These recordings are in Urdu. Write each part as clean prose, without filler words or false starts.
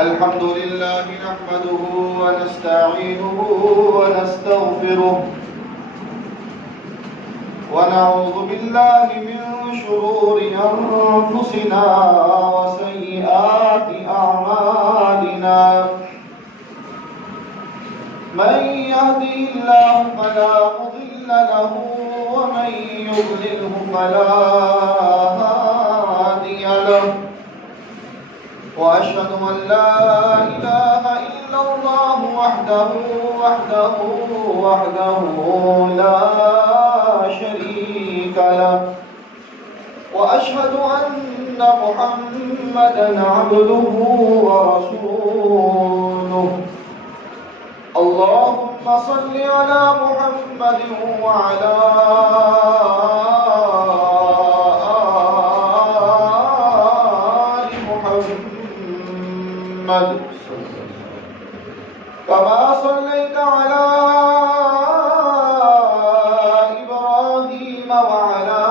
الحمد لله نحمده ونستعينه ونستغفره ونعوذ بالله من شرور أنفسنا وسيئات أعمالنا من يهده الله فلا مضل له ومن يضلله فلا هادي له وأشهد أن لا إله إلا الله وحده لا شريك له وأشهد أن محمدًا عبده ورسوله اللهم صل على محمد وعلى آل محمد كما صليت على إبراهيم وعلى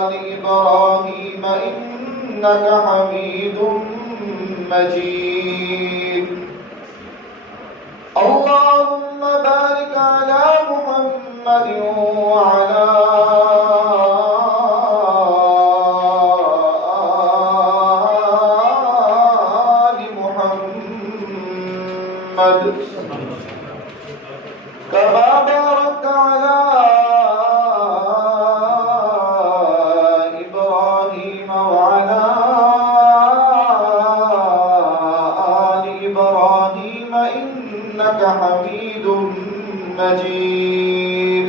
آل إبراهيم إنك حميد مجيد اللهم بارك على محمد وعلى آل محمد كما باركت على إبراهيم وعلى آل إبراهيم إنك حميد مجيد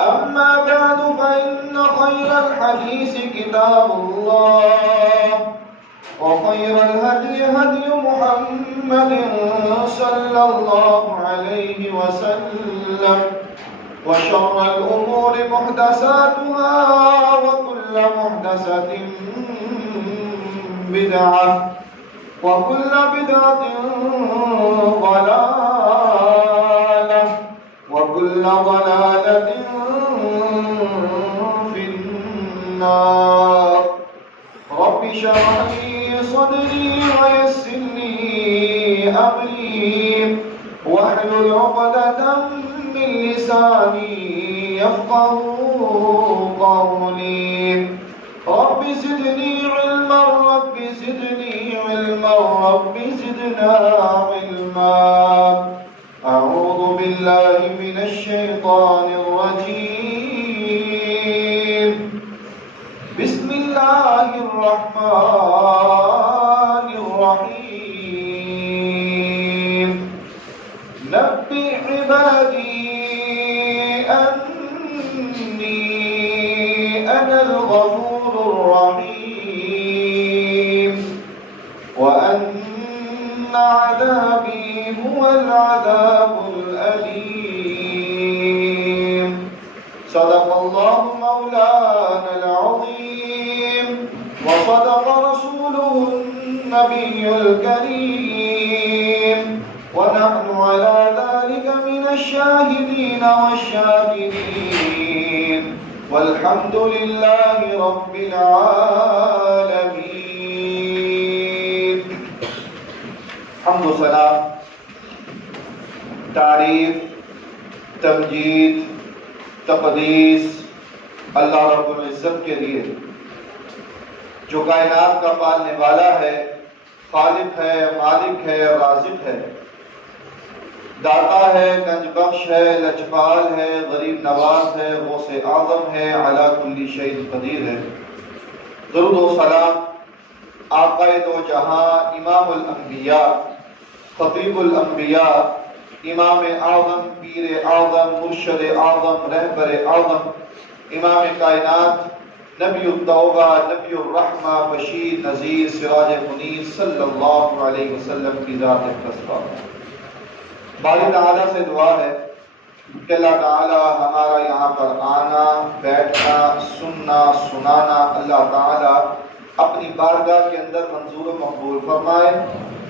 أما بعد فإن خير الحديث كتاب الله وخير الهدي هدي محمد صلى الله عليه وسلم وشر الأمور محدثاتها وكل محدثة بدعة وكل بدعة ضلالة وكل ضلالة في النار رب اشرح لي صدري ويسر لي أمري واحلل عقدة من لساني يفقهوا قولي رب زدني علما رب زدني علما رب زدنا علما أعوذ بالله من الشيطان الرجيم بسم الله الرحمن الرحيم نبئ عبادي أني أنا الغفور الرحيم وأن عذابي هو العذاب الأليم صدق الله مولانا العظيم وصدق رسوله النبي الكريم ونحن على ذلك من الشاهدين والشاكرين والحمد لله رب العالمين حمد و ثنا تعریف تمجید تقدیس اللہ رب العزت کے لیے جو کائنات کا پالنے والا ہے، خالق ہے، مالک ہے، رازق ہے، داتا ہے، گنج بخش ہے، لجپال ہے، غریب نواز ہے، غوث اعظم ہے، علی کل شیء قدیر ہے۔ درود و سلام آقا دو جہاں، امام الانبیاء، خطیب الانبیاء، امام اعظم، پیر اعظم، مرشد اعظم، رہبر اعظم، امام کائنات، نبی التوبہ، نبی الرحمہ، بشیر نذیر، سراج منیر صلی اللہ علیہ وسلم کی ذات اقدس پر باری تعالیٰ سے دعا ہے کہ اللہ تعالیٰ ہمارا یہاں پر آنا، بیٹھنا، سننا، سنانا اللہ تعالیٰ اپنی بارگاہ کے اندر منظور و مقبول فرمائے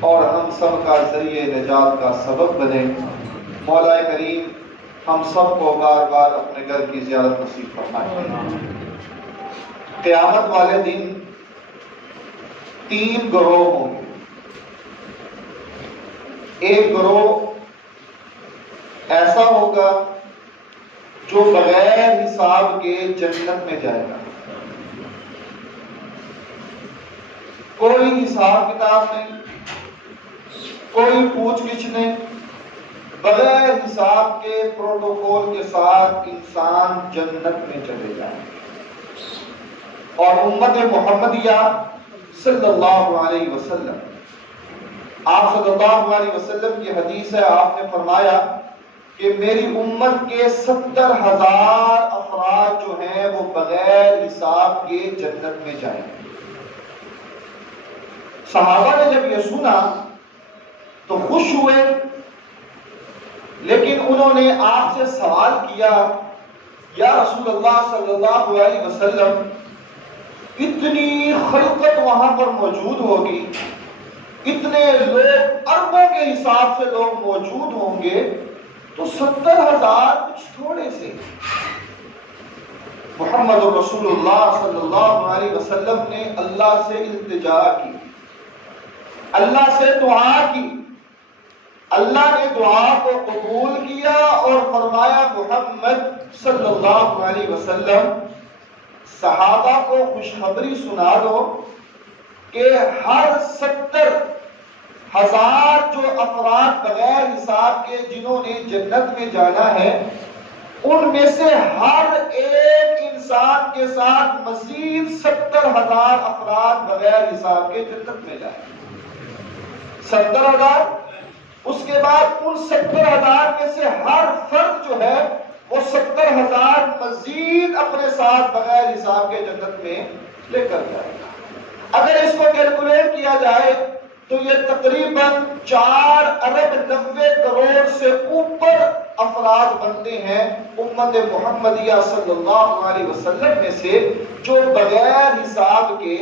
اور ہم سب کا ذریعہ نجات کا سبب بنے۔ مولا کریم ہم سب کو بار بار اپنے گھر کی زیارت نصیب فرمائے۔ قیامت والے دن تین گروہ ہوں گے. ایک گروہ ایسا ہوگا جو بغیر حساب کے جنت میں جائے گا. کوئی حساب کتاب نہیں، کوئی پوچھ گچھ نہیں، بغیر حساب کے پروٹوکول کے ساتھ انسان جنت میں چلے جائیں. اور امت محمدیہ صلی اللہ علیہ وسلم، آپ صلی اللہ علیہ وسلم کی حدیث ہے، آپ نے فرمایا کہ میری امت کے 70,000 افراد جو ہیں وہ بغیر حساب کے جنت میں جائیں گے. صحابہ نے جب یہ سنا تو خوش ہوئے، لیکن انہوں نے آپ سے سوال کیا، یا رسول اللہ صلی اللہ علیہ وسلم، اتنی خلقت وہاں پر موجود ہوگی، اتنے لوگ، اربوں کے حساب سے لوگ موجود ہوں گے، تو 70,000 کچھ تھوڑے سے. محمد رسول اللہ صلی اللہ علیہ وسلم نے اللہ سے التجا کی، اللہ سے دعا کی. اللہ نے دعا کو قبول کیا اور فرمایا محمد صلی اللہ علیہ وسلم صحابہ کو خوشخبری سنا دو کہ ہر 70,000 جو افراد بغیر حساب کے جنہوں نے جنت میں جانا ہے، ان میں سے ہر ایک انسان کے ساتھ مزید 70,000 افراد بغیر حساب کے جنت میں جائیں. 70,000. اس کے بعد ان 70,000 میں سے ہر فرد جو ہے وہ 70,000 مزید اپنے ساتھ بغیر حساب کے جنت میں لے کر جائے گا. اگر اس کو کیلکولیٹ کیا جائے تو یہ تقریباً 4 ارب 90 کروڑ سے اوپر افراد بنتے ہیں امت محمدیہ صلی اللہ علیہ وسلم میں سے، جو بغیر حساب کے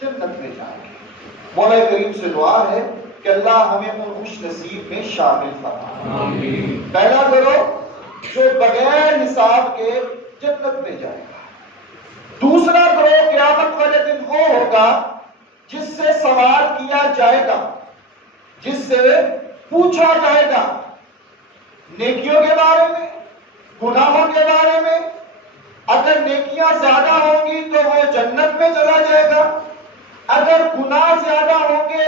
جنت میں جائیں گے. مولا کریم سے دعا ہے کہ اللہ ہمیں ان خوش نصیب میں شامل فرمائے. پہلا گروہ جو بغیر حساب کے جنت میں جائے گا. دوسرا گروہ قیامت والے دن وہ ہوگا جس سے سوال کیا جائے گا، جس سے پوچھا جائے گا نیکیوں کے بارے میں، گناہوں کے بارے میں. اگر نیکیاں زیادہ ہوں گی تو وہ جنت میں چلا جائے گا، اگر گناہ زیادہ ہوں گے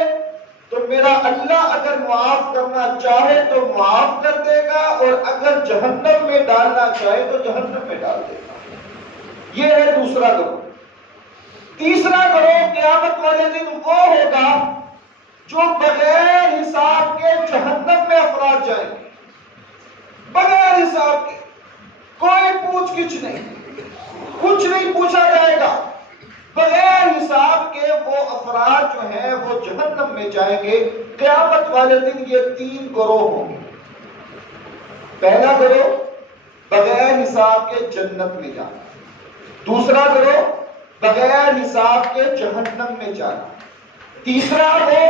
تو میرا اللہ اگر معاف کرنا چاہے تو معاف کر دے گا، اور اگر جہنم میں ڈالنا چاہے تو جہنم میں ڈال دے گا. یہ ہے دوسرا گروہ. تیسرا گروہ قیامت والے دن وہ ہوگا جو بغیر حساب کے جہنم میں افراد جائیں گے. بغیر حساب کے، کوئی پوچھ گچھ نہیں، کچھ نہیں پوچھا جائے گا. بغیر حساب کے وہ افراد جو ہیں وہ جہنم میں جائیں گے. قیامت والے دن یہ 3 گروہ ہوں گے. پہلا گروہ بغیر حساب کے جنت میں جانا، دوسرا گروہ بغیر حساب کے جہنم میں جانا، تیسرا وہ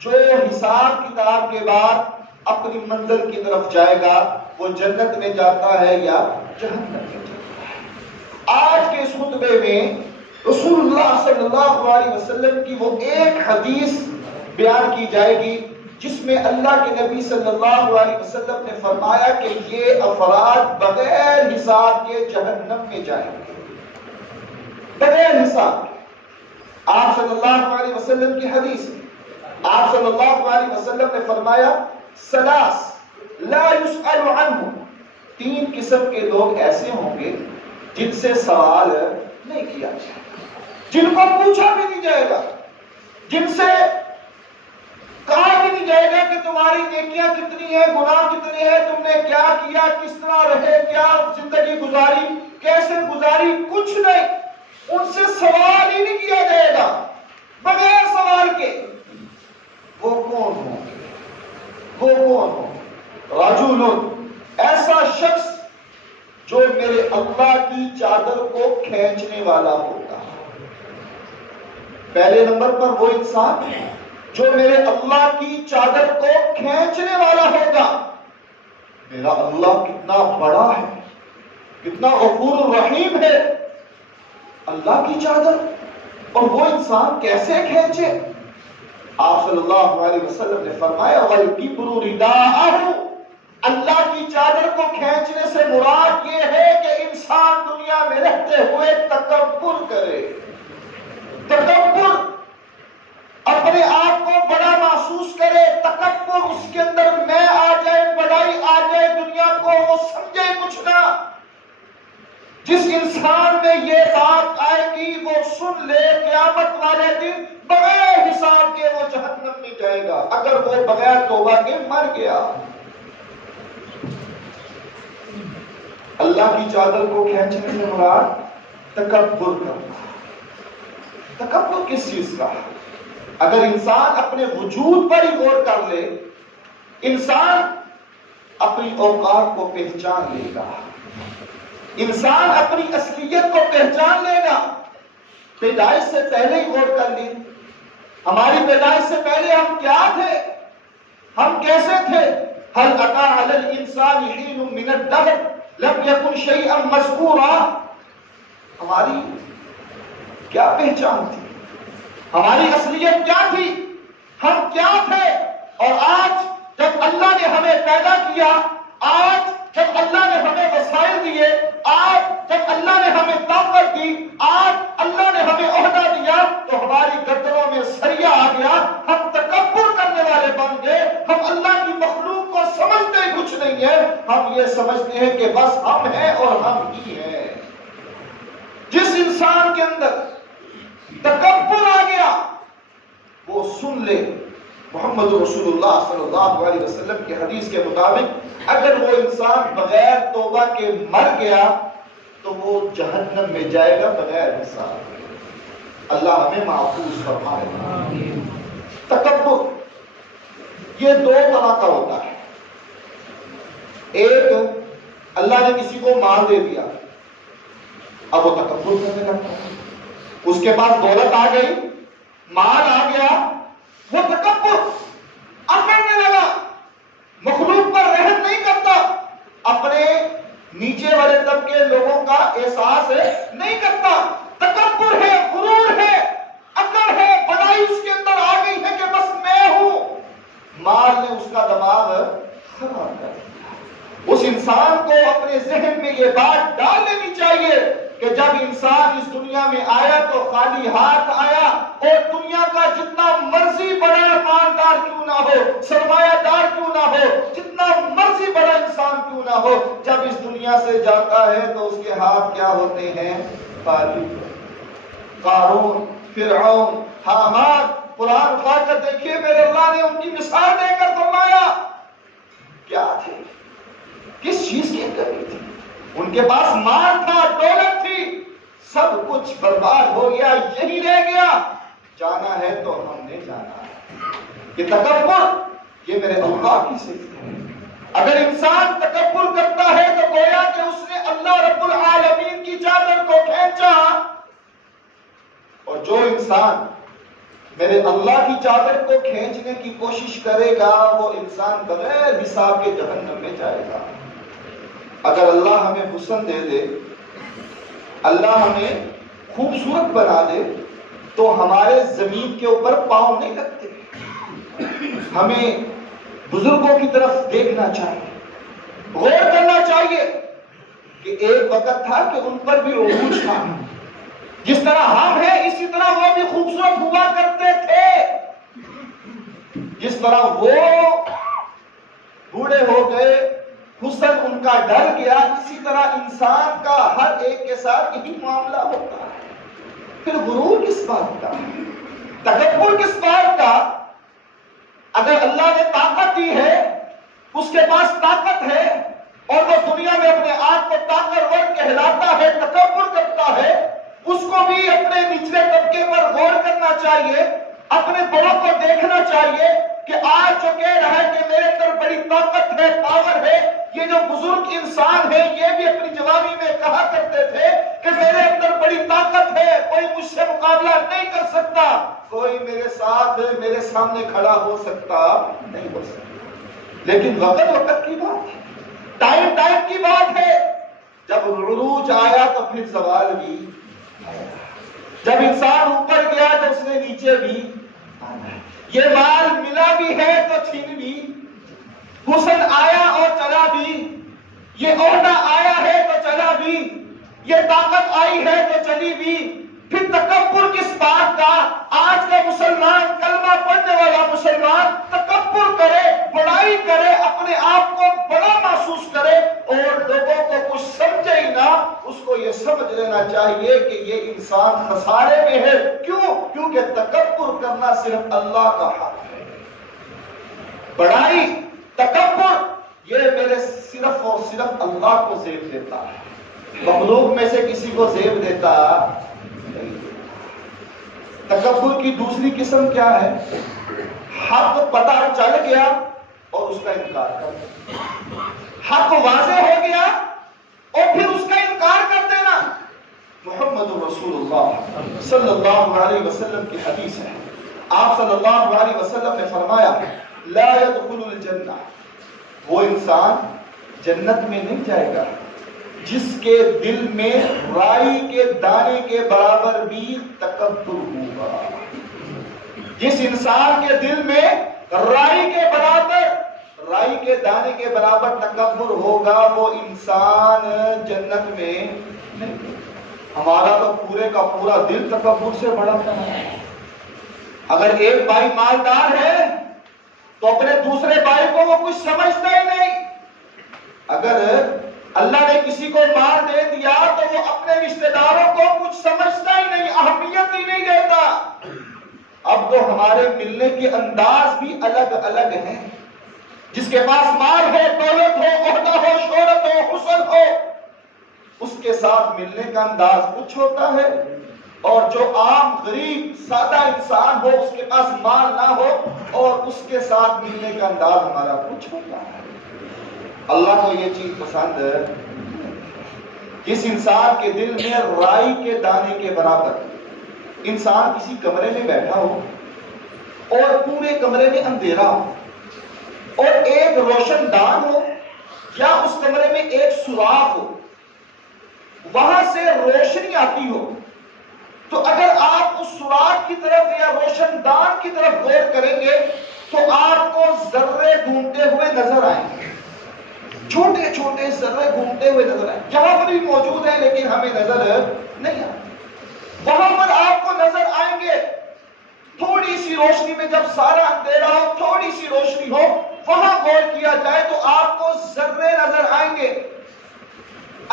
جو حساب کتاب کے بعد اپنی منزل کی طرف جائے گا، وہ جنت میں جاتا ہے یا جہنم میں جاتا ہے. آج کے اس خطبے میں رسول اللہ صلی اللہ علیہ وسلم کی وہ ایک حدیث بیان کی جائے گی جس میں اللہ کے نبی صلی اللہ علیہ وسلم نے فرمایا کہ یہ افراد بغیر حساب کے جہنم میں جائیں گے. بغیر حساب کے. آپ صلی اللہ علیہ وسلم کی حدیث، آپ صلی اللہ علیہ وسلم نے فرمایا ثلاث لا يسأل عنہ، 3 قسم کے لوگ ایسے ہوں گے جن سے سوال نہیں کیا جائے گا، جن کو پوچھا بھی نہیں جائے گا، جن سے کہا بھی نہیں جائے گا کہ تمہاری نیکیاں کتنی ہیں، گناہ کتنے ہیں، تم نے کیا کیا، کس طرح رہے، کیا زندگی گزاری، کیسے گزاری، کچھ نہیں. ان سے سوال ہی نہیں کیا جائے گا. بغیر سوال کے وہ کون ہوں گے؟ وہ کون ہوں گے؟ رجل، ایسا شخص جو میرے اللہ کی چادر کو کھینچنے والا ہوگا. پہلے نمبر پر وہ انسان جو میرے اللہ کی چادر کو کھینچنے والا ہوگا. میرا اللہ کتنا بڑا ہے، کتنا غفور الرحیم ہے. اللہ کی چادر اور وہ انسان کیسے کھینچے؟ آپ صلی اللہ علیہ وسلم نے فرمایا وَالْكِبْرُ رِدَاءَهُ، اللہ کی چادر کو کھینچنے سے مراد یہ ہے کہ انسان دنیا میں رہتے ہوئے تکبر کرے، تکبر، اپنے آپ کو بڑا محسوس کرے، تکبر، اس کے اندر میں آ جائے، بڑائی آ جائے، دنیا کو وہ سمجھے کچھ نہ۔ جس انسان میں یہ بات آئے گی وہ سن لے قیامت والے دن بغیر حساب کے وہ جہنم میں جائے گا، اگر وہ بغیر توبہ کے مر گیا۔ اللہ کی چادر کو کھینچنے سے مراد تکبر کرنا۔ تکبر کس چیز کا؟ اگر انسان اپنے وجود پر ہی غور کر لے، انسان اپنی اوقات کو پہچان لے گا، انسان اپنی اصلیت کو پہچان لے گا۔ پیدائش سے پہلے ہی غور کر لیں، ہماری پیدائش سے پہلے ہم کیا تھے، ہم کیسے تھے؟ هل أتى على الإنسان حين من الدهر لم يكن شيئا مذكورا، ہماری کیا پہچان تھی، ہماری اصلیت کیا تھی، ہم کیا تھے؟ اور آج جب اللہ نے ہمیں پیدا کیا، آج جب اللہ نے ہمیں وسائل دیے، آج جب اللہ نے ہمیں طاقت دی، آج اللہ نے ہمیں عہدہ دیا، تو ہماری گردنوں میں سریا آ گیا، ہم تکبر کرنے والے بن گئے، ہم اللہ کی مخلوق کو سمجھتے کچھ نہیں ہے، ہم یہ سمجھتے ہیں کہ بس ہم ہیں اور ہم ہی ہیں۔ جس انسان کے اندر تکبر آ گیا وہ سن لے، محمد رسول اللہ صلی اللہ علیہ وسلم کی حدیث کے مطابق اگر وہ انسان بغیر توبہ کے مر گیا تو وہ جہنم میں جائے گا بغیر حساب۔ اللہ ہمیں محفوظ فرمائے۔ تکبر یہ دو طرح کا ہوتا ہے، ایک اللہ نے کسی کو مال دے دیا، اب وہ تکبر کرنے لگتا ہے، اس کے پاس دولت آ گئی، مال آ گیا، وہ تکبر اب کرنے لگا، مخلوق پر رحم نہیں کرتا، اپنے نیچے والے طبقے لوگوں کا احساس نہیں کرتا، تکبر ہے، غرور ہے، اکڑ ہے، بڑائی اس کے اندر آ گئی ہے کہ بس میں ہوں۔ مال نے اس کا دماغ خراب کر دیا۔ اس انسان کو اپنے ذہن میں یہ بات ڈال لینی چاہیے کہ جب انسان اس دنیا میں آیا تو خالی ہاتھ آیا، اور دنیا کا جتنا مرضی بڑا مالدار کیوں نہ ہو، سرمایہ دار کیوں نہ ہو، جتنا مرضی بڑا انسان کیوں نہ ہو، جب اس دنیا سے جاتا ہے تو اس کے ہاتھ کیا ہوتے ہیں؟ خالی۔ قارون، فرعون، حامان، قرآن اٹھا کر دیکھیے میرے اللہ نے ان کی مثال دے کر فرمایا کیا تھے، کس چیز کی کمی تھی؟ ان کے پاس مال تھا، دولت تھی، سب کچھ برباد ہو گیا، یہی رہ گیا، جانا ہے تو ہم نے جانا ہے۔ یہ تکبر یہ میرے اللہ کی صفت ہے۔ اگر انسان تکبر کرتا ہے تو گویا کہ اس نے اللہ رب العالمین کی چادر کو کھینچا، اور جو انسان میرے اللہ کی چادر کو کھینچنے کی کوشش کرے گا وہ انسان بغیر حساب کے جہنم میں جائے گا۔ اگر اللہ ہمیں حسن دے دے، اللہ ہمیں خوبصورت بنا دے تو ہمارے زمین کے اوپر پاؤں نہیں لگتے، ہمیں بزرگوں کی طرف دیکھنا چاہیے، غور کرنا چاہیے کہ ایک وقت تھا کہ ان پر بھی عروج تھا، جس طرح ہم ہیں اسی طرح وہ بھی خوبصورت ہوا کرتے تھے، جس طرح وہ بوڑھے ہو گئے، حسن ان کا ڈر گیا، اسی طرح انسان کا ہر ایک کے ساتھ یہی معاملہ ہوتا ہے۔ پھر غرور کس بات کا، تکبر کس بات کا؟ اگر اللہ نے طاقت دی ہے، اس کے پاس طاقت ہے اور وہ دنیا میں اپنے آپ کو طاقتور کہلاتا ہے، تکبر کرتا ہے، اس کو بھی اپنے نچلے طبقے پر غور کرنا چاہیے، اپنے بڑوں کو دیکھنا چاہیے کہ آج جو کہہ رہا ہے کہ میرے اندر بڑی طاقت ہے، پاور ہے، یہ جو بزرگ انسان ہے یہ بھی اپنی جوانی میں کہا کرتے تھے کہ میرے اندر بڑی طاقت ہے، کوئی مجھ سے مقابلہ نہیں کر سکتا، کوئی میرے ساتھ میرے سامنے کھڑا ہو سکتا نہیں ہو سکتا۔ لیکن وقت کی بات ہے، ٹائم کی بات ہے، جب عروج آیا تو پھر زوال بھی آیا۔ جب انسان اوپر یہ مال ملا بھی ہے تو چھین بھی، حسن آیا اور چلا بھی، یہ عہدہ آیا ہے تو چلا بھی، یہ طاقت آئی ہے تو چلی بھی، پھر تکبر کس بات کا؟ آج کا مسلمان، کلمہ پڑھنے والا مسلمان تکبر کرے، بڑائی کرے، اپنے آپ کو بڑا محسوس کرے اور لوگوں کو کچھ سمجھے ہی نہ، اس کو یہ سمجھ لینا چاہیے کہ یہ انسان خسارے میں ہے۔ کیوں؟ کیونکہ تکبر کرنا صرف اللہ کا حق ہے۔ بڑائی، تکبر، یہ میرے صرف اور صرف اللہ کو زیب دیتا ہے، مخلوق میں سے کسی کو زیب دیتا نہیں۔ تکبر کی دوسری قسم کیا ہے؟ حق پتہ چل گیا اور اس کا انکار کر دینا، حق واضح ہو گیا اور پھر اس کا انکار کر دینا۔ محمد رسول اللہ صلی اللہ علیہ وسلم کی حدیث ہے، آپ صلی اللہ علیہ وسلم نے فرمایا لا يدخل الجنہ، وہ انسان جنت میں نہیں جائے گا جس کے دل میں رائی کے دانے کے برابر بھی تکبر ہوگا۔ جس انسان کے دل میں رائی کے دانے کے برابر تکبر ہوگا، وہ انسان جنت میں نہیں۔ ہمارا تو پورے کا پورا دل تکبر سے بڑا ہے۔ اگر ایک بھائی مالدار ہے تو اپنے دوسرے بھائی کو وہ کچھ سمجھتا ہی نہیں۔ اگر اللہ نے کسی کو مال دے دیا تو وہ اپنے رشتہ داروں کو کچھ سمجھتا ہی نہیں، اہمیت ہی نہیں دیتا۔ اب تو ہمارے ملنے کے انداز بھی الگ الگ ہیں۔ جس کے پاس مال ہو، دولت ہو، عہدہ ہو، شہرت ہو، حسن ہو، اس کے ساتھ ملنے کا انداز کچھ ہوتا ہے، اور جو عام غریب سادہ انسان ہو، اس کے پاس مال نہ ہو اور اس کے ساتھ ملنے کا انداز ہمارا کچھ ہوتا ہے۔ اللہ کو یہ چیز پسند ہے، جس انسان کے دل میں رائی کے دانے کے برابر، انسان کسی کمرے میں بیٹھا ہو اور پورے کمرے میں اندھیرا ہو اور ایک روشن دان ہو یا اس کمرے میں ایک سوراخ ہو، وہاں سے روشنی آتی ہو، تو اگر آپ اس سوراخ کی طرف یا روشن دان کی طرف غور کریں گے تو آپ کو ذرے گھومتے ہوئے نظر آئیں گے، چھوٹے چھوٹے ذرے گھومتے ہوئے نظر آئیں، جہاں پر بھی موجود ہیں لیکن ہمیں نظر نہیں آتے۔ وہاں پر آپ کو نظر آئیں گے، تھوڑی سی روشنی میں، جب سارا اندھیرا ہو، تھوڑی سی روشنی ہو، وہاں غور کیا جائے تو آپ کو ذرے نظر آئیں گے۔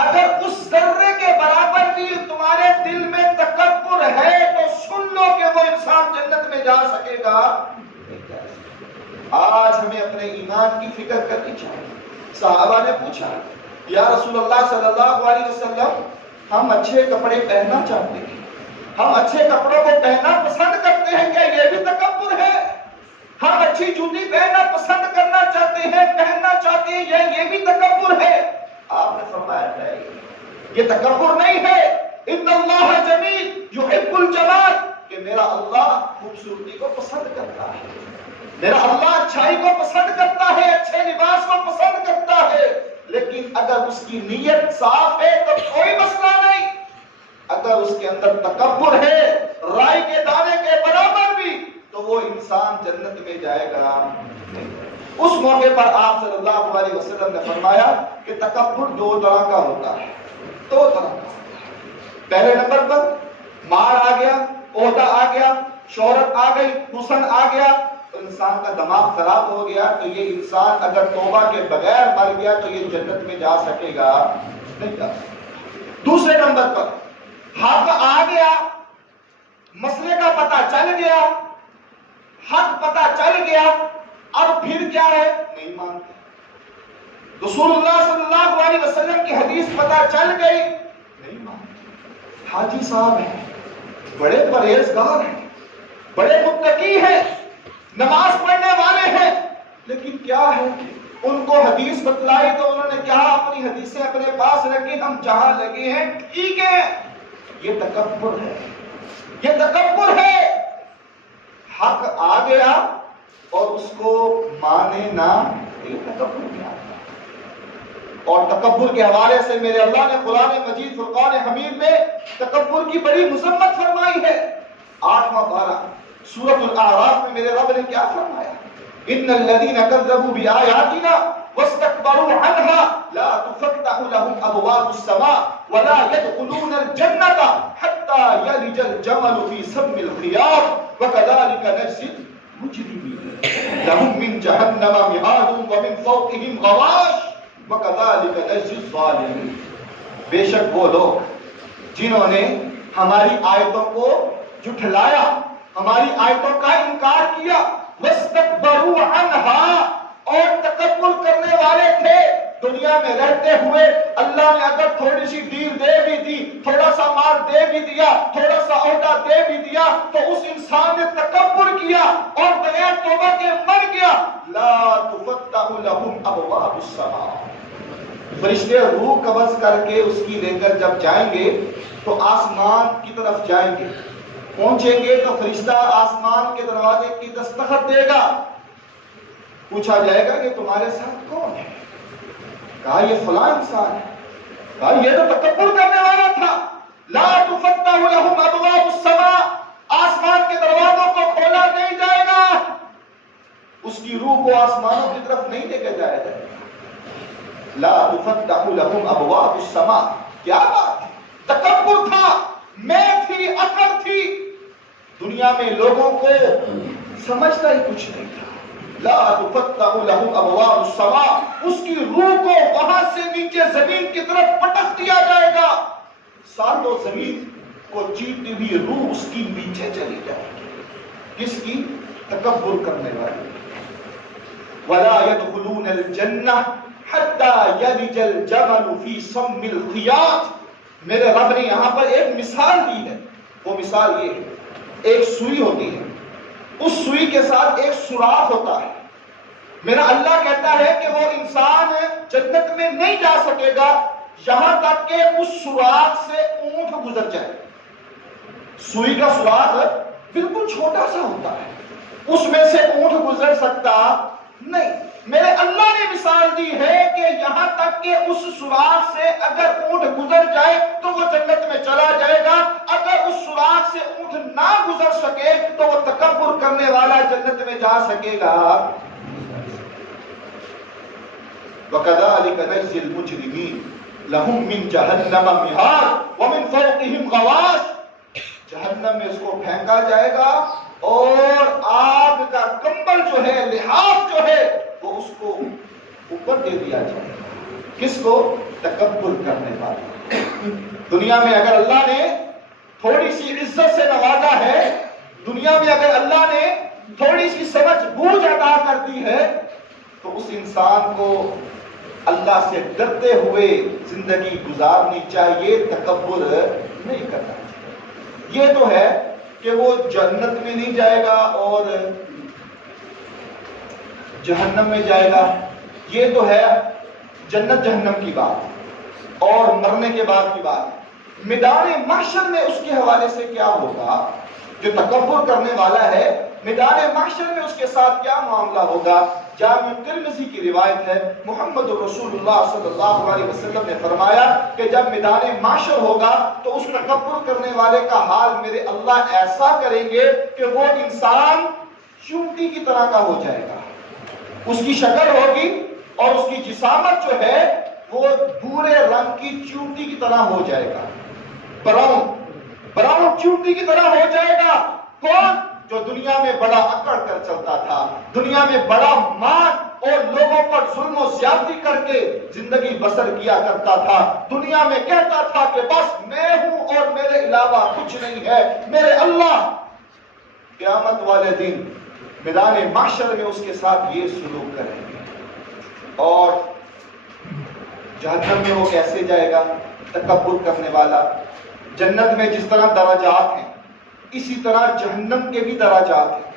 اگر اس ذرے کے برابر بھی تمہارے دل میں تکبر ہے تو سن لو کہ وہ انسان جنت میں جا سکے گا۔ آج ہمیں اپنے ایمان کی فکر کرنی چاہیے۔ صحابہ نے پوچھا یا رسول اللہ صلی اللہ علیہ وسلم، ہم اچھے کپڑے پہننا چاہتے ہیں، ہم اچھے کپڑوں کو پہننا پسند کرتے ہیں، کیا یہ بھی تکبر ہے؟ ہم اچھی جوتی پہننا پسند کرنا چاہتے ہیں، پہننا چاہتے ہیں، یہ بھی تکبر ہے؟ آپ نے فرمایا نہیں، یہ تکبر نہیں ہے۔ ان اللہ جمیل یحب الجمال، کہ میرا اللہ خوبصورتی کو پسند کرتا ہے، میرا اللہ اچھائی کو پسند کرتا ہے، اچھے لباس کو پسند کرتا ہے، لیکن اگر اس کی نیت صاف ہے تو کوئی مسئلہ نہیں۔ اگر اس کے اندر تکبر ہے، رائی کے دانے کے برابر بھی، تو وہ انسان جنت میں جائے گا۔ اس موقع پر آپ صلی اللہ علیہ وسلم نے فرمایا کہ تکبر دو طرح کا ہوتا ہے، دو طرح کا۔ پہلے نمبر پر مال آ گیا، عہدہ آ گیا، شہرت آ گئی، حسن آ گیا، انسان کا دماغ خراب ہو گیا، تو یہ انسان اگر توبہ کے بغیر مر گیا تو یہ جنت میں جا سکے گا نہیں جا سکے۔ دوسرے نمبر پر حق آ گیا، مسئلے کا پتہ چل گیا، حق پتہ چل گیا، اب پھر کیا ہے؟ نہیں مانتے۔ رسول اللہ صلی اللہ علیہ وسلم کی حدیث پتہ چل گئی، نہیں مانتے۔ حاجی صاحب ہیں، بڑے پرہیزگار ہیں، بڑے متقی ہیں، نماز پڑھنے والے ہیں، لیکن کیا ہے، ان کو حدیث بتلائی تو انہوں نے کہا اپنی حدیثیں اپنے پاس رکھی، ہم جہاں لگے ہیں ٹھیک ہے۔ یہ تکبر ہے، یہ تکبر ہے۔ حق آ گیا اور اس کو مانے نہ، یہ تکبر کیا ہے۔ اور تکبر کے حوالے سے میرے اللہ نے قرآن مجید فرقان حمید میں تکبر کی بڑی مذمت فرمائی ہے۔ 8واں پارہ سورۃ الاعراف میں میرے رب نے کیا فرمایا؟ ان الذين كذبوا بآياتنا واستكبروا عنها لا تفتح لهم ابواب السماء ولا يدخلون الجنة حتى يلج الجمل في سم الخياط وكذلك نجزي المجرمين لهم من جهنم مهاد ومن فوقهم غواش وكذلك نجزي الظالمين. بے شک وہ لوگ جنہوں نے ہماری آیتوں کو جھٹلایا، ہماری آیتوں کا انکار کیا، واستکبروا عنہا، اور تکبر کرنے والے تھے دنیا میں رہتے ہوئے. اللہ نے اگر تھوڑی سی ڈیل دے بھی دی، تھوڑا سا مال دے بھی دیا، تھوڑا سا عہدہ دے بھی دیا، تو اس انسان نے تکبر کیا اور بغیر توبہ کے مر گیا. لا تفتح لهم ابواب السماء. فرشتے روح قبض کر کے اس کی لے کر جب جائیں گے تو آسمان کی طرف جائیں گے. پہنچیں گے تو فرشتہ آسمان کے دروازے کی دستخط دے گا. پوچھا جائے گا کہ تمہارے ساتھ کون ہے؟ کہا یہ فلاں انسان ہے. کہا یہ تو تکبر کرنے والا تھا. لا تفتح لهم ابواب السماء. آسمان کے دروازوں کو کھولا نہیں جائے گا. اس کی روح کو آسمانوں کی طرف نہیں لے کے جایا جائے گا. لا تفتح لهم ابواب السماء. کیا بات ہے؟ تکبر تھا، میں تھی، عقل تھی. دنیا میں لوگوں کو سمجھتا ہی کچھ نہیں تھا. لا تفتح لهم ابواب السماء. اس کی روح کو وہاں سے نیچے زمین کی طرف پٹک دیا جائے گا. ساتوں زمین کو چیرتی ہوئی روح اس کی نیچے چلی جائے گی. کس کی؟ تکبر کرنے والی. ولا يدخلون الجنہ حتی یلج الجمل فی سم الخیاط. میرے رب نے یہاں پر ایک مثال دی ہے. وہ مثال یہ ہے، ایک سوئی ہوتی ہے، اس سوئی کے ساتھ ایک سوراخ ہوتا ہے. میرا اللہ کہتا ہے کہ وہ انسان جنت میں نہیں جا سکے گا یہاں تک کہ اس سوراخ سے اونٹ گزر جائے. سوئی کا سوراخ بالکل چھوٹا سا ہوتا ہے، اس میں سے اونٹ گزر سکتا نہیں. میرے اللہ نے مثال دی ہے کہ یہاں تک کہ اس سوراخ سے اگر اونٹ گزر جائے تو وہ جنت میں چلا جائے گا. اگر اس سوراخ سے اونٹ نہ گزر سکے تو وہ تکبر کرنے والا جنت میں جا سکے گا. وَكَذَلِكَ نَجْزِي الْمُجْرِمِينَ لَهُم مِّن جَهَنَّمَ مِهَادٌ وَمِن فَوْقِهِمْ غَوَاشٌ. جہنم میں اس کو پھینکا جائے گا اور آگ کا کمبل جو ہے، لحاف جو ہے، وہ اس کو اوپر دے دیا جائے گا. کس کو؟ تکبر کرنے والا. دنیا میں اگر اللہ نے تھوڑی سی عزت سے نوازا ہے، دنیا میں اگر اللہ نے تھوڑی سی سمجھ بوجھ عطا کر دی ہے، تو اس انسان کو اللہ سے ڈرتے ہوئے زندگی گزارنی چاہیے، تکبر نہیں کرنا چاہیے. یہ تو ہے کہ وہ جنت میں نہیں جائے گا اور جہنم میں جائے گا. یہ تو ہے جنت جہنم کی بات اور مرنے کے بعد کی بات. میدان محشر میں اس کے حوالے سے کیا ہوگا؟ جو تکبر کرنے والا ہے، میدان محشر میں اس کے ساتھ کیا معاملہ ہوگا؟ جامع ترمذی کی روایت ہے، محمد رسول اللہ صلی اللہ علیہ وسلم نے فرمایا کہ جب میدان محشر ہوگا تو اس تکبر کرنے والے کا حال میرے اللہ ایسا کریں گے کہ وہ انسان چونٹی کی طرح کا ہو جائے گا. اس کی شکل ہوگی اور اس کی جسامت جو ہے وہ بھورے رنگ کی چونٹی کی طرح ہو جائے گا. براؤن چونٹی کی طرح ہو جائے گا. کون؟ جو دنیا میں بڑا اکڑ کر چلتا تھا، دنیا میں بڑا مان اور لوگوں پر ظلم و زیادتی کر کے زندگی بسر کیا کرتا تھا. دنیا میں کہتا تھا کہ بس میں ہوں اور میرے علاوہ کچھ نہیں ہے. میرے اللہ قیامت والے دن میدان محشر میں اس کے ساتھ یہ سلوک کریں گے. اور جہنم میں وہ کیسے جائے گا؟ تکبر کرنے والا. جنت میں جس طرح درجات ہیں اسی طرح جہنم کے بھی درجات ہیں.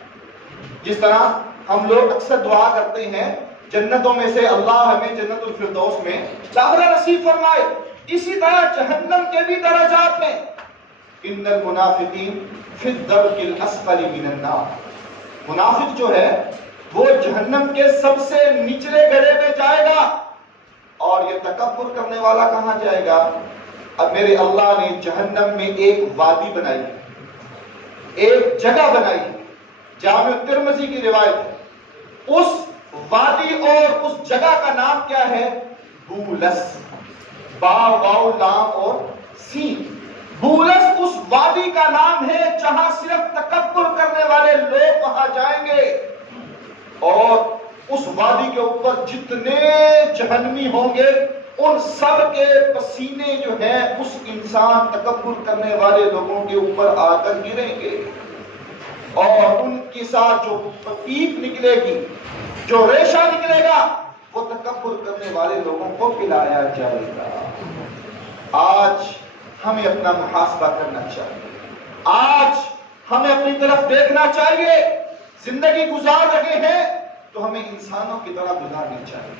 جس طرح ہم لوگ اکثر دعا کرتے ہیں جنتوں میں سے اللہ ہمیں جنت الفردوس میں داخلہ نصیب فرمائے، اسی طرح جہنم کے بھی درجات ہیں. ان المنافقین فی الدرک الاسفل من النار. منافق جو ہے وہ جہنم کے سب سے نچلے گڑھے میں جائے گا. اور یہ تکبر کرنے والا کہاں جائے گا؟ اب میرے اللہ نے جہنم میں ایک وادی بنائی، ایک جگہ بنائی جامع ترمذی کی روایت ہے، اس وادی اور اس جگہ کا نام کیا ہے؟ بولس، با واو لام اور سین۔ بولس اس وادی کا نام ہے جہاں صرف تکبر کرنے والے لوگ وہاں جائیں گے، اور اس وادی کے اوپر جتنے جہنمی ہوں گے ان سب کے پسینے جو ہیں اس انسان تکبر کرنے والے لوگوں کے اوپر آ کر گریں گے، اور ان کے ساتھ جو پیپ نکلے گی، جو ریشہ نکلے گا، وہ تکبر کرنے والے لوگوں کو پلایا جائے گا۔ آج ہمیں اپنا محاسبہ کرنا چاہیے، آج ہمیں اپنی طرف دیکھنا چاہیے۔ زندگی گزار رہے ہیں تو ہمیں انسانوں کی طرح گزارنی چاہیے۔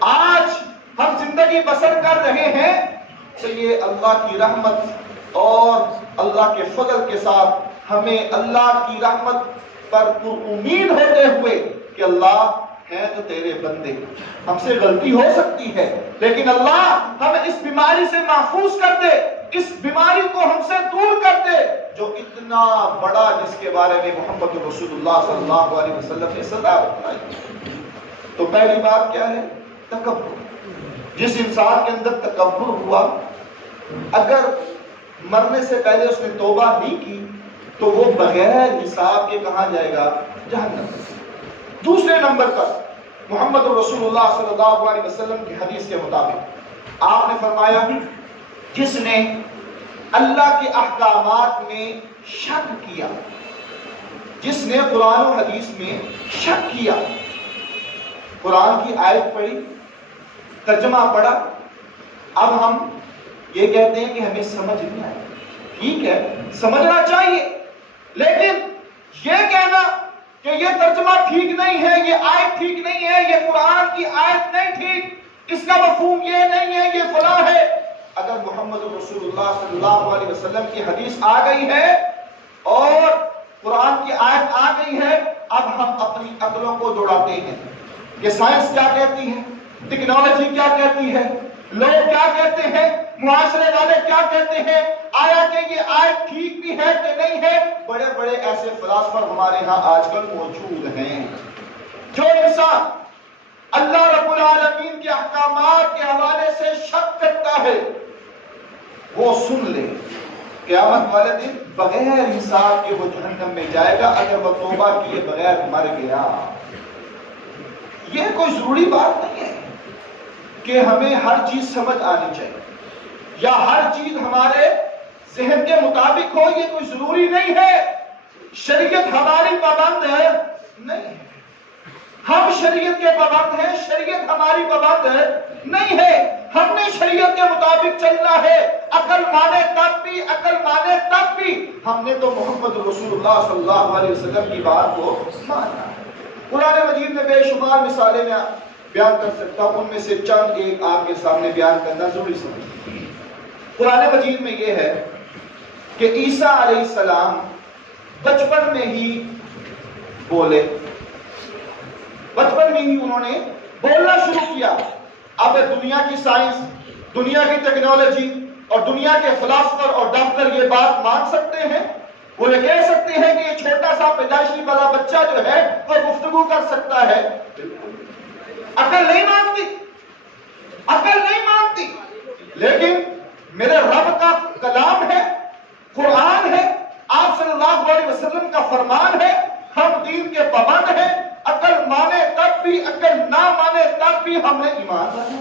آج ہم زندگی بسر کر رہے ہیں تو یہ اللہ کی رحمت اور اللہ کے فضل کے ساتھ ہمیں اللہ کی رحمت پر امید ہوتے ہوئے کہ اللہ ہے تو تیرے بندے، ہم سے غلطی ہو سکتی ہے لیکن اللہ ہمیں اس بیماری سے محفوظ کر دے، اس بیماری کو ہم سے دور کر دے جو اتنا بڑا، جس کے بارے میں محمد رسول اللہ صلی اللہ علیہ وسلم نے سزا بتائی۔ تو پہلی بات کیا ہے؟ تکبر۔ جس انسان کے اندر تکبر ہوا، اگر مرنے سے پہلے اس نے توبہ نہیں کی تو وہ بغیر حساب کے کہاں جائے گا؟ جہنم۔ دوسرے نمبر پر محمد رسول اللہ صلی اللہ علیہ وسلم کی حدیث کے مطابق آپ نے فرمایا، جس نے اللہ کے احکامات میں شک کیا، جس نے قرآن و حدیث میں شک کیا، قرآن کی آیت پڑھی، ترجمہ پڑھا، اب ہم یہ کہتے ہیں کہ ہمیں سمجھ نہیں آیا۔ ٹھیک ہے، سمجھنا چاہیے، لیکن یہ کہنا کہ یہ ترجمہ ٹھیک نہیں ہے، یہ آیت ٹھیک نہیں ہے، یہ قرآن کی آیت نہیں ٹھیک، اس کا مفہوم یہ نہیں ہے، یہ فلاں ہے۔ اگر محمد رسول اللہ صلی اللہ علیہ وسلم کی حدیث آ گئی ہے اور قرآن کی آیت آ گئی ہے، اب ہم اپنی عقلوں کو دوڑاتے ہیں کہ سائنس کیا کہتی ہے، ٹیکنالوجی کیا کہتی ہے، لوگ کیا کہتے ہیں، معاشرے والے کیا کہتے ہیں، آیا کہ یہ آیت ٹھیک بھی ہے کہ نہیں ہے۔ بڑے بڑے ایسے فلاسفر ہمارے ہاں آج کل موجود ہیں۔ جو انسان اللہ رب العالمین کے احکامات کے حوالے سے شک کرتا ہے وہ سن لے، قیامت والے دن بغیر حساب کے وہ جہنم میں جائے گا اگر وہ توبہ کیے بغیر مر گیا۔ یہ کوئی ضروری بات نہیں ہے کہ ہمیں ہر چیز سمجھ آنی چاہیے یا ہر چیز ہمارے ذہن کے مطابق ہو، یہ کوئی ضروری نہیں ہے۔ شریعت ہماری پابند ہے نہیں ہے، ہم شریعت کے پابند ہیں، شریعت ہماری پابند ہے نہیں ہے۔ ہم نے شریعت کے مطابق چلنا ہے، عقل مانے تب بھی ہم نے تو محمد رسول اللہ صلی اللہ علیہ وسلم کی بات کو ماننا ہے۔ قرآن مجید میں بے شمار مثالیں میں بیان کر سکتا ہوں، ان میں سے چند ایک آپ کے سامنے بیان کرنا ضروری سمجھتا ہوں۔ قرآن مجید میں یہ ہے کہ عیسیٰ علیہ السلام بچپن میں ہی بولے، بچپن میں ہی انہوں نے بولنا شروع کیا۔ اب دنیا کی سائنس، دنیا کی ٹیکنالوجی اور دنیا کے فلاسفر اور ڈاکٹر یہ بات مان سکتے ہیں، وہ یہ کہہ سکتے ہیں کہ یہ چھوٹا سا پیدائشی والا بچہ جو ہے وہ گفتگو کر سکتا ہے؟ عقل نہیں مانتی، عقل نہیں مانتی، لیکن میرے رب کا کلام ہے، قرآن ہے، آپ صلی اللہ علیہ وسلم کا فرمان ہے، ہم دین کے پابند ہیں، عقل مانے تب بھی، عقل نہ مانے تب بھی ہم نے ایمان رکھنا۔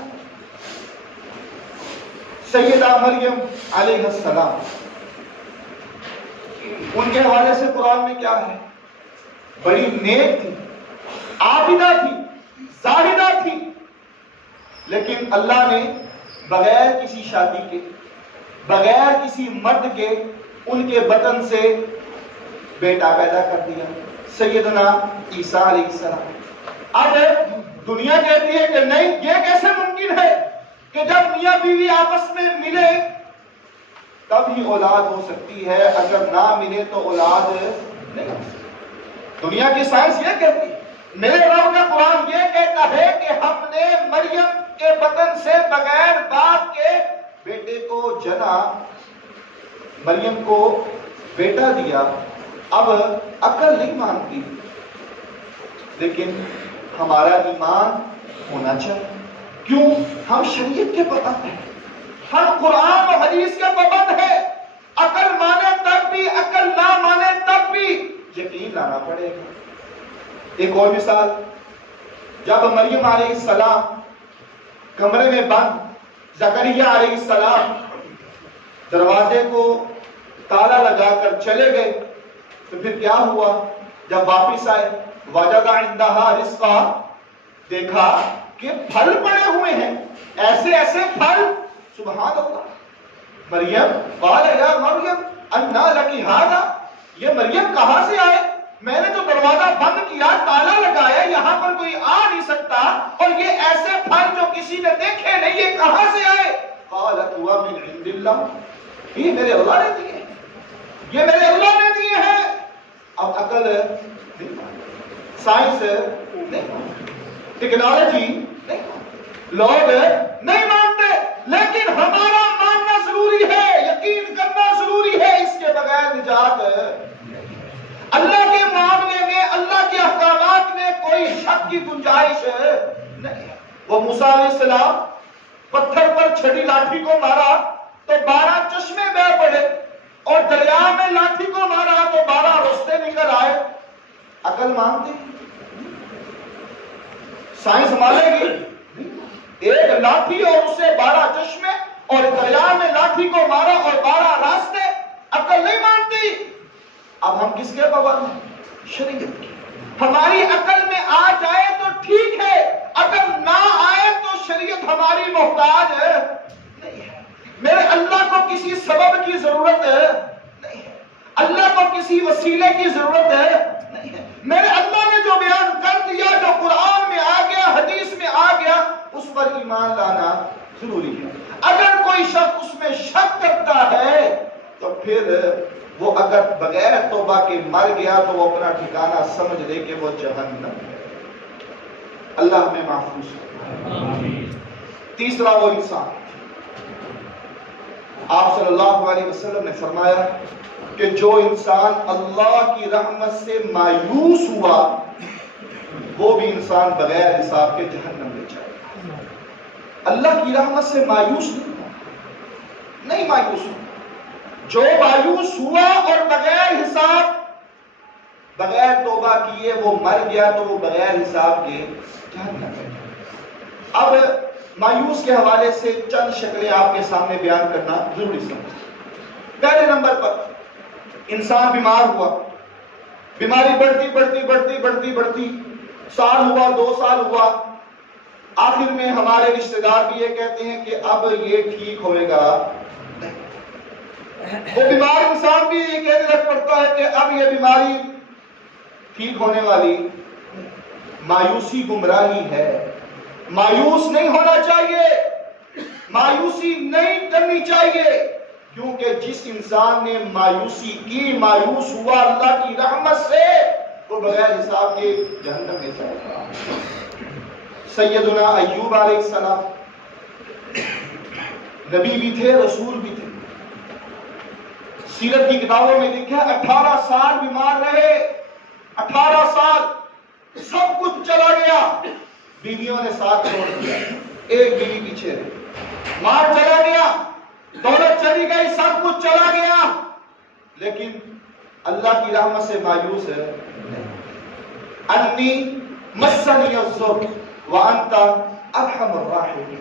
سیدہ مریم علیہ السلام، ان کے حوالے سے قرآن میں کیا ہے؟ بڑی نیک تھی، عابدہ تھی، زاہدہ تھی، لیکن اللہ نے بغیر کسی شادی کے، بغیر کسی مرد کے ان کے بطن سے بیٹا پیدا کر دیا، سیدنا عیسیٰ علیہ السلام۔ اب دنیا کہتی ہے کہ نہیں، یہ کیسے ممکن ہے کہ جب میاں بیوی آپس میں ملے تب ہی اولاد ہو سکتی ہے، اگر نہ ملے تو اولاد نہیں ہو سکتی۔ دنیا کی سائنس یہ کہتی ہے، میرے رب کا قرآن یہ کہتا ہے کہ ہم نے مریم کے بطن سے بغیر باپ کے بیٹے کو جنا، مریم کو بیٹا دیا، اب عقل نہیں مانتی، لیکن ہمارا ایمان ہونا چاہیے. کیوں؟ ہم شریعت کے پابند ہیں، ہم قرآن و حدیث کے پابند ہیں. عقل مانے تب بھی، عقل نہ مانے تب بھی یقین لانا پڑے گا. ایک اور مثال، جب مریم علیہ السلام کمرے میں بند، زکریا علیہ السلام دروازے کو تالا لگا کر چلے گئے، تو پھر کیا ہوا؟ جب واپس آئے وجد عندہا رزقا، دیکھا کہ پھل پڑے ہوئے ہیں، ایسے ایسے پھل، سبحان اللہ. مریم قال یا مریم انا لکی ھذا، یہ مریم کہاں سے آئے؟ میں نے جو دروازہ بند کیا، تالا لگایا، یہاں پر کوئی آ نہیں سکتا، اور یہ ایسے پھل جو کسی نے دیکھے نہیں، یہ کہاں سے آئے؟ قالت هو من عند اللہ، یہ میرے اللہ نے دیے ہیں، یہ میرے اللہ نے دیے ہیں. اب عقل نہیں مانتی، سائنس نہیں مانتی، ٹیکنالوجی نہیں مانتی، لوگ نہیں مانتے، لیکن ہمارا ماننا ضروری ہے، یقین کرنا ضروری ہے. اس کے بغیر نجات اللہ کے معاملے میں، اللہ کے احکامات میں کوئی شک کی گنجائش نہیں ہے. وہ موسیٰ علیہ السلام پتھر پر چھڑی لاٹھی کو مارا تو 12 چشمے بہ پڑے، اور دریا میں لاٹھی کو مارا تو 12 رستے نکل آئے. عقل مانتی؟ سائنس مانے گی؟ ایک لاٹھی اور اسے 12 چشمے، اور دریا میں لاٹھی کو مارا اور 12 راستے، عقل نہیں مانتی. اب ہم کس کے پابند ہیں؟ شریعت کی. ہماری عقل میں آ جائے تو ٹھیک ہے، اگر نہ آئے تو شریعت ہماری محتاج نہیں ہے. میرے اللہ کو کسی سبب کی ضرورت نہیں ہے، اللہ کو کسی وسیلے کی ضرورت نہیں ہے. میرے اللہ نے جو بیان کر دیا، جو قرآن میں آ گیا، حدیث میں آ گیا، اس پر ایمان لانا ضروری ہے. اگر کوئی شخص اس میں شک کرتا ہے تو پھر وہ اگر بغیر توبہ کے مر گیا تو وہ اپنا ٹھکانہ سمجھ لے کہ وہ جہنم ہے. اللہ ہمیں محفوظ کرے. تیسرا وہ انسان، آپ صلی اللہ علیہ وسلم نے فرمایا کہ جو انسان اللہ کی رحمت سے مایوس ہوا، وہ بھی انسان بغیر حساب کے جہنم میں جائے گا. اللہ کی رحمت سے مایوس نہیں مایوس ہوا. جو مایوس ہوا اور بغیر حساب، بغیر توبہ کیے وہ مر گیا تو وہ بغیر حساب کے جہنم میں جائے. اب مایوس کے حوالے سے چند شکلیں آپ کے سامنے بیان کرنا ضروری سمجھتا ہوں. پہلے نمبر پر انسان بیمار ہوا، بیماری بڑھتی بڑھتی بڑھتی بڑھتی بڑھتی، سال ہوا، 2 سال ہوا، آخر میں ہمارے رشتہ دار بھی یہ کہتے ہیں کہ اب یہ ٹھیک ہوئے گا. وہ بیمار انسان بھی یہ کہنے لگ پڑتا ہے کہ اب یہ بیماری ٹھیک ہونے والی. مایوسی گمراہی ہے. مایوس نہیں ہونا چاہیے، مایوسی نہیں کرنی چاہیے، کیونکہ جس انسان نے مایوسی کی، مایوس ہوا اللہ کی رحمت سے، وہ بغیر حساب کے جہنم میں جائے گا. سیدنا ایوب علیہ السلام نبی بھی تھے، رسول بھی تھے. سیرت کی کتابوں میں لکھا ہے 18 سال بیمار رہے، 18 سال سب کچھ چلا گیا، بیویوں نے ساتھ چھوڑ دیا، ایک بیوی پیچھے رہی، مال چلا گیا، دولت چلی گئی، سب کچھ چلا گیا، لیکن اللہ کی رحمت سے مایوس ہے. انی مسنی الضر وانت ارحم الراحمین.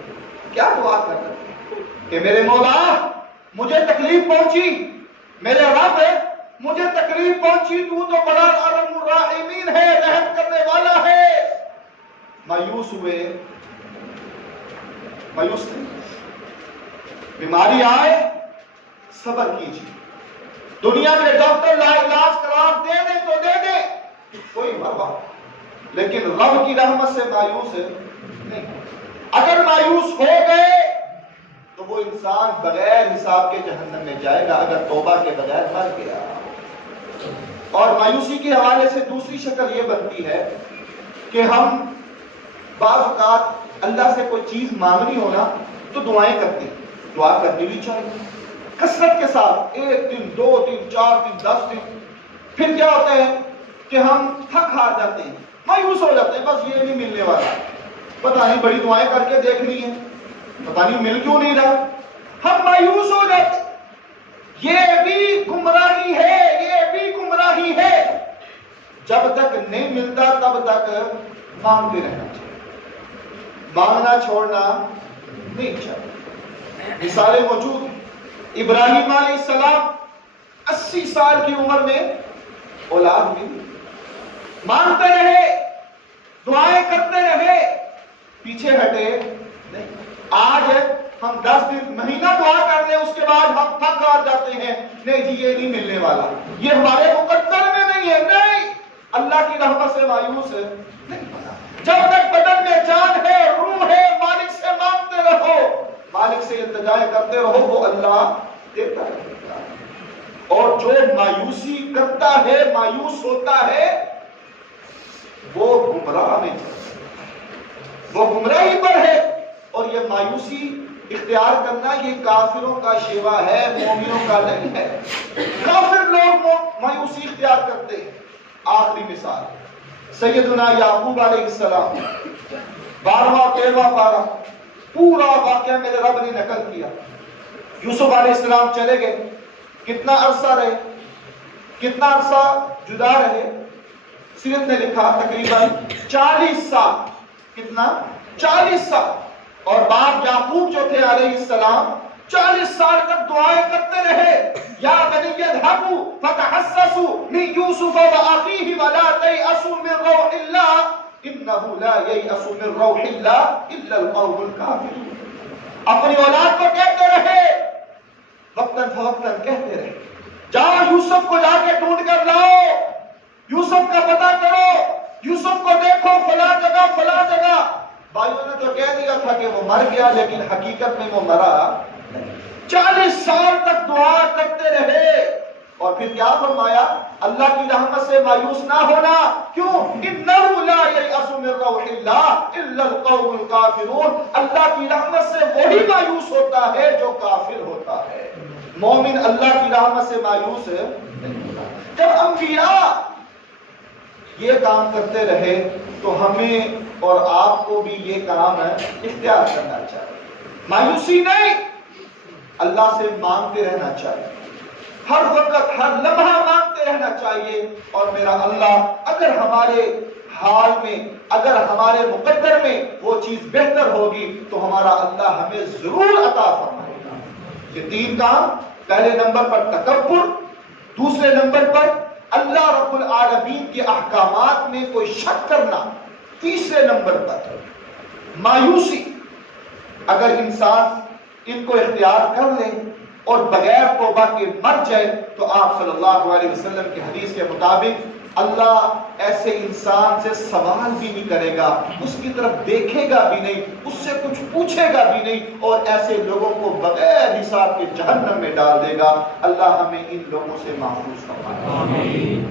کیا دعا کر رہے ہیں کہ میرے مولا مجھے تکلیف پہنچی، میرے رب مجھے تکلیف پہنچی، تو بڑا ارحم الراحمین ہے، رحم کرنے والا ہے. مایوس ہوئے؟ مایوس نہیں. بیماری آئے صبر کیجیے. دنیا کے ڈاکٹر لا علاج قرار دے دیں تو دے دیں، کوئی پرواہ، لیکن رب کی رحمت سے مایوس نہیں. اگر مایوس ہو گئے تو وہ انسان بغیر حساب کے جہنم میں جائے گا اگر توبہ کے بغیر مر گیا. اور مایوسی کے حوالے سے دوسری شکل یہ بنتی ہے کہ ہم بعض اوقات اللہ سے کوئی چیز مانگنی ہونا تو دعائیں کرتے ہیں. دعا کرنی بھی چاہیے کثرت کے ساتھ، 1 دن 2 دن 4 دن 10 دن، پھر کیا ہوتا ہے کہ ہم تھک ہار جاتے ہیں، مایوس ہو جاتے ہیں، بس یہ نہیں ملنے والا، پتہ نہیں بڑی دعائیں کر کے دیکھ لی ہیں، پتہ نہیں مل کیوں نہیں رہا، ہم مایوس ہو جاتے ہیں۔ یہ بھی گمراہی ہے، یہ بھی گمراہی ہے۔ جب تک نہیں ملتا تب تک مانگتے رہنا چاہیے، مانگنا چھوڑنا نہیں چاہیے۔ مثالیں موجود ہیں، ابراہیم علیہ السلام 80 سال کی عمر میں اولاد ملی، مانگتے رہے، دعائیں کرتے رہے، پیچھے ہٹے نہیں۔ آج ہم 10 دن مہینہ دعا کر لیں، اس کے بعد ہم تھک ہار جاتے ہیں، نہیں جی یہ نہیں ملنے والا، یہ ہمارے مقدر میں نہیں ہے، نہیں، اللہ کی رحمت سے مایوس نہیں ہونا۔ جب تک بدن میں جان ہے، روح ہے، مالک سے مانگتے رہو، مالک سے التجائے کرتے رہو، وہ اللہ دیتا رہے گا۔ اور جو مایوسی کرتا ہے، مایوس ہوتا ہے، وہ گمراہ میں وہ گمراہی پر ہے۔ اور یہ مایوسی اختیار کرنا یہ کافروں کا شیوا ہے، مومنوں کا نہیں ہے۔ کافر لوگ مایوسی اختیار کرتے ہیں۔ آخری مثال سیدنا یعقوب علیہ السلام، 12واں 13واں پارہ، پورا واقعہ میرے رب نے نقل کیا۔ یوسف علیہ السلام چلے گئے، کتنا عرصہ رہے، کتنا عرصہ جدا رہے، سیرت نے لکھا تقریباً 40 سال۔ کتنا؟ 40 سال۔ اور باپ یعقوب جو تھے علیہ السلام 40 سال تک دعائیں کرتے رہے، یا بنی اذهبوا فتحسسوا من یوسف واخیہ ولا تیأسوا من روح اللہ انہ لا ییأس من روح اللہ الا القوم الکافرون۔ اپنی اولاد کو کہتے رہے، وقتاً فوقتاً کہتے رہے، جاؤ یوسف کو جا کے ڈھونڈ کر لاؤ، یوسف کا پتہ کرو، یوسف کو دیکھو فلاں جگہ فلاں جگہ۔ بھائیوں نے تو کہہ دیا تھا کہ وہ مر گیا، لیکن حقیقت میں وہ مرا نہیں۔ 40 سال تک دعا کرتے رہے، اور پھر کیا فرمایا؟ اللہ کی رحمت سے مایوس نہ ہونا، کیوں؟ انہ لا ییأس من روح اللہ الا القوم الکافرون۔ اللہ کی رحمت سے وہی مایوس ہوتا ہے جو کافر ہوتا ہے، مومن اللہ کی رحمت سے مایوس نہیں ہوتا۔ جب انبیاء یہ کام کرتے رہے تو ہمیں اور آپ کو بھی یہ کام اختیار کرنا چاہیے۔ مایوسی نہیں، اللہ سے مانگتے رہنا چاہیے، ہر وقت ہر لمحہ مانگتے رہنا چاہیے۔ اور میرا اللہ اگر ہمارے حال میں، اگر ہمارے مقدر میں وہ چیز بہتر ہوگی تو ہمارا اللہ ہمیں ضرور عطا فرمائے گا۔ یہ 3 کام، پہلے نمبر پر تکبر، دوسرے نمبر پر اللہ رب العالمین کے احکامات میں کوئی شک کرنا، تیسرے نمبر پر مایوسی۔ اگر انسان ان کو اختیار کر لے اور بغیر توبہ کے مر جائے تو آپ صلی اللہ علیہ وسلم کی حدیث کے مطابق اللہ ایسے انسان سے سوال بھی نہیں کرے گا، اس کی طرف دیکھے گا بھی نہیں، اس سے کچھ پوچھے گا بھی نہیں، اور ایسے لوگوں کو بغیر حساب کے جہنم میں ڈال دے گا۔ اللہ ہمیں ان لوگوں سے محفوظ فرمائے۔